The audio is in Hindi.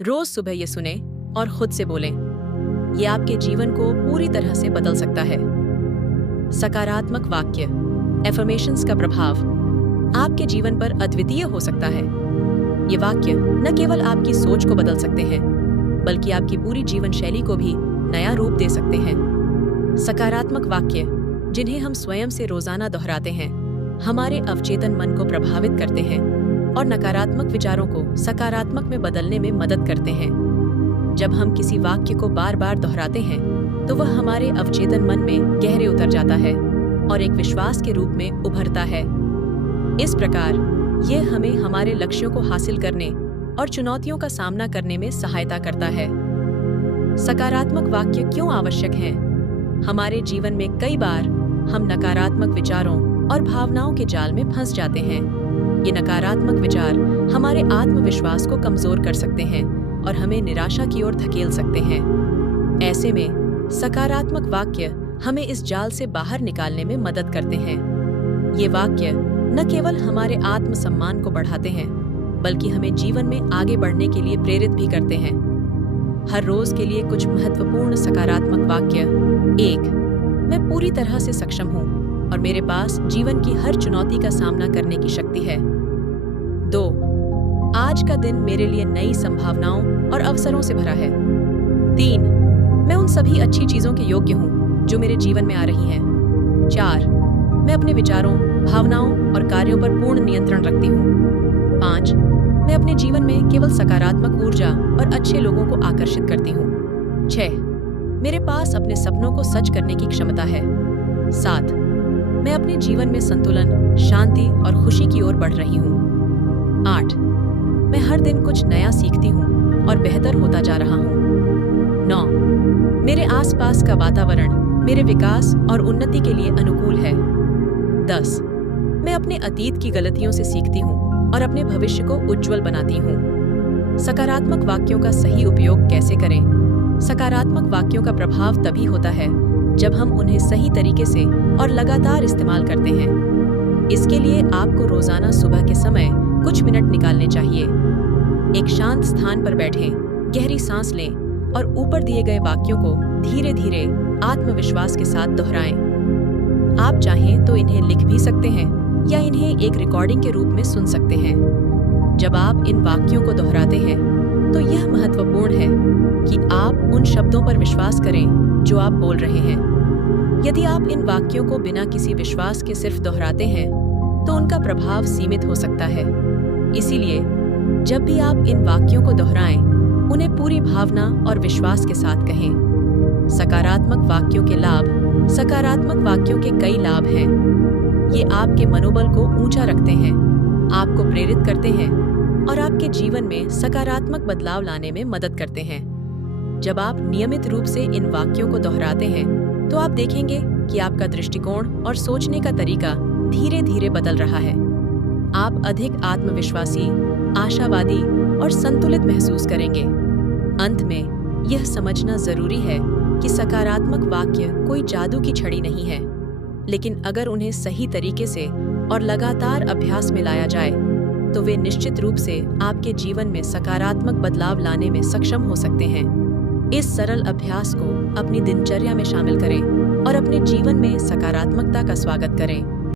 रोज सुबह ये सुने और खुद से बोलें। ये आपके जीवन को पूरी तरह से बदल सकता है। सकारात्मक वाक्य एफर्मेशंस का प्रभाव आपके जीवन पर अद्वितीय हो सकता है। ये वाक्य न केवल आपकी सोच को बदल सकते हैं, बल्कि आपकी पूरी जीवन शैली को भी नया रूप दे सकते हैं। सकारात्मक वाक्य, जिन्हें हम स्वयं से रोजाना दोहराते हैं, हमारे अवचेतन मन को प्रभावित करते हैं और नकारात्मक विचारों को सकारात्मक में बदलने में मदद करते हैं। जब हम किसी वाक्य को बार बार दोहराते हैं, तो वह हमारे अवचेतन मन में गहरे उतर जाता है और एक विश्वास के रूप में उभरता है। इस प्रकार यह हमें हमारे लक्ष्यों को हासिल करने और चुनौतियों का सामना करने में सहायता करता है। सकारात्मक वाक्य क्यों आवश्यक हैं? हमारे जीवन में कई बार हम नकारात्मक विचारों और भावनाओं के जाल में फंस जाते हैं। ये नकारात्मक विचार हमारे आत्मविश्वास को कमजोर कर सकते हैं और हमें निराशा की ओर धकेल सकते हैं। ऐसे में सकारात्मक वाक्य हमें इस जाल से बाहर निकालने में मदद करते हैं। ये वाक्य न केवल हमारे आत्मसम्मान को बढ़ाते हैं, बल्कि हमें जीवन में आगे बढ़ने के लिए प्रेरित भी करते हैं। हर रोज के लिए कुछ महत्वपूर्ण सकारात्मक वाक्य। 1. मैं पूरी तरह से सक्षम हूँ और मेरे पास जीवन की हर चुनौती का सामना करने की शक्ति है। 2. आज का दिन मेरे लिए नई संभावनाओं और अवसरों से भरा है। 3. मैं उन सभी अच्छी चीजों के योग्य हूँ जो मेरे जीवन में आ रही हैं। 4. मैं अपने विचारों, भावनाओं और कार्यों पर पूर्ण नियंत्रण रखती हूँ। 5. मैं अपने जीवन में केवल सकारात्मक ऊर्जा और अच्छे लोगों को आकर्षित करती हूँ। 6. मेरे पास अपने सपनों को सच करने की क्षमता है। 7. मैं अपने जीवन में संतुलन, शांति और खुशी की ओर बढ़ रही हूँ। 8. मैं हर दिन कुछ नया सीखती हूँ और बेहतर होता जा रहा हूँ। 9. मेरे आसपास का वातावरण मेरे विकास और उन्नति के लिए अनुकूल है। 10. मैं अपने अतीत की गलतियों से सीखती हूँ और अपने भविष्य को उज्जवल बनाती हूँ। सकारात्मक वाक्यों का सही उपयोग कैसे करें? सकारात्मक वाक्यों का प्रभाव तभी होता है जब हम उन्हें सही तरीके से और लगातार इस्तेमाल करते हैं। इसके लिए आपको रोजाना सुबह के समय कुछ मिनट निकालने चाहिए। एक शांत स्थान पर बैठें, गहरी सांस लें और ऊपर दिए गए वाक्यों को धीरे धीरे आत्मविश्वास के साथ दोहराएं। आप चाहें तो इन्हें लिख भी सकते हैं या इन्हें एक रिकॉर्डिंग के रूप में सुन सकते हैं। जब आप इन वाक्यों को दोहराते हैं, तो यह महत्वपूर्ण है कि आप उन शब्दों पर विश्वास करें जो आप बोल रहे हैं। यदि आप इन वाक्यों को बिना किसी विश्वास के सिर्फ दोहराते हैं, तो उनका प्रभाव सीमित हो सकता है। इसीलिए जब भी आप इन वाक्यों को दोहराएं, उन्हें पूरी भावना और विश्वास के साथ कहें। सकारात्मक वाक्यों के लाभ। सकारात्मक वाक्यों के कई लाभ हैं। ये आपके मनोबल को ऊंचा रखते हैं, आपको प्रेरित करते हैं और आपके जीवन में सकारात्मक बदलाव लाने में मदद करते हैं। जब आप नियमित रूप से इन वाक्यों को दोहराते हैं, तो आप देखेंगे कि आपका दृष्टिकोण और सोचने का तरीका धीरे धीरे बदल रहा है। आप अधिक आत्मविश्वासी, आशावादी और संतुलित महसूस करेंगे। अंत में यह समझना जरूरी है कि सकारात्मक वाक्य कोई जादू की छड़ी नहीं है, लेकिन अगर उन्हें सही तरीके से और लगातार अभ्यास में लाया जाए, तो वे निश्चित रूप से आपके जीवन में सकारात्मक बदलाव लाने में सक्षम हो सकते हैं। इस सरल अभ्यास को अपनी दिनचर्या में शामिल करें और अपने जीवन में सकारात्मकता का स्वागत करें।